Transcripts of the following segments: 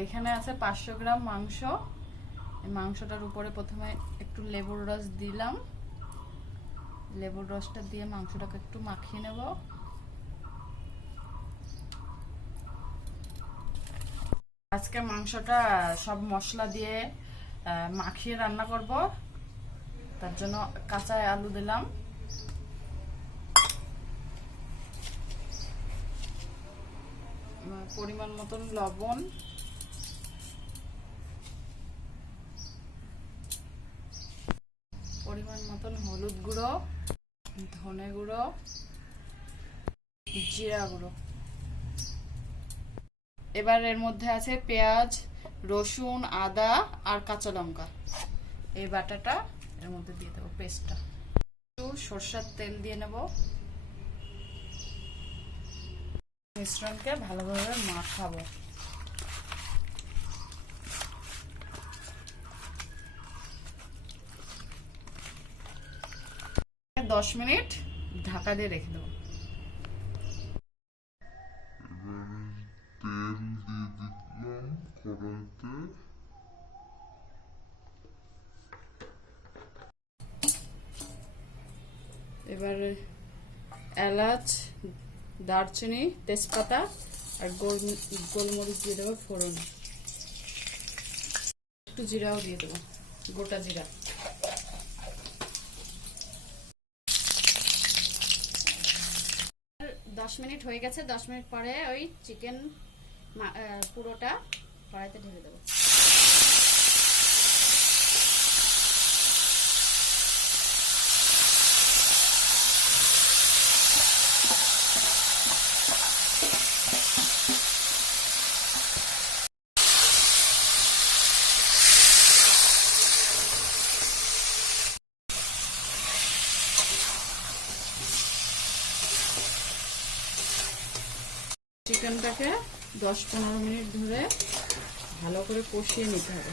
এইখানে আছে 500 গ্রাম মাংস। এই মাংসটার উপরে প্রথমে একটু লেবুর রস দিলাম। লেবুর রসটা দিয়ে মাংসটাকে একটু মাখিয়ে নেব। আজকে মাংসটা সব মশলা দিয়ে মাখিয়ে রান্না করব। তার জন্য কাঁচা আলু দিলাম, পরিমাণ মতন লবণ, পরিমাণ মতন হলুদ গুঁড়ো, ধনে গুঁড়ো, জিরা গুঁড়ো। এবার এর মধ্যে আছে পেঁয়াজ, রসুন, আদা আর কাঁচা লঙ্কা। এই বাটাটা এর মধ্যে দিয়ে দেবো, পেস্টটা। একটু সরষের তেল দিয়ে নেব। মিশ্রণকে ভালোভাবে মাখাবো। 10 মিনিট ঢাকা দিয়ে রেখে দেবো। এবার এলাচ, দারচিনি, তেজপাতা আর গোলমরিচ দিয়ে দেবো ফোড়ন। একটু জিরাও দিয়ে দেবো, গোটা জিরা। দশ মিনিট হয়ে গেছে। 10 মিনিট পরে ওই চিকেন পুরোটা কড়াইতে ঢেলে দেবো। চিকেনটাকে 10-15 মিনিট ধরে ভালো করে কষিয়ে নিতে হবে।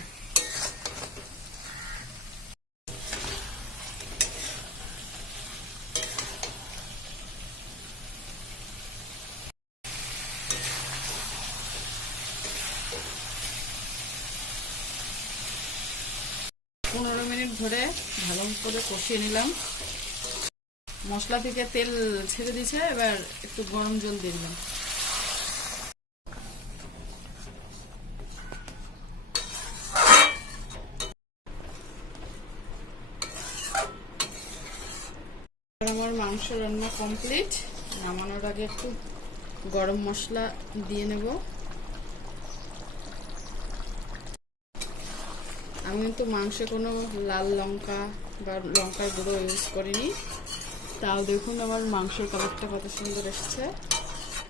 পনেরো মিনিট ধরে ভালো করে কষিয়ে নিলাম। মশলা থেকে তেল ছেড়ে দিয়েছে। এবার একটু গরম জল দিয়ে দিলাম। আমার মাংস রান্না কমপ্লিট। নামানোর আগে একটু গরম মশলা দিয়ে নেব। আমি কিন্তু মাংসে কোনো লাল লঙ্কা বা লঙ্কার গুঁড়ো ইউজ করিনি। তাও দেখুন আমার মাংসের কালারটা কত সুন্দর এসেছে।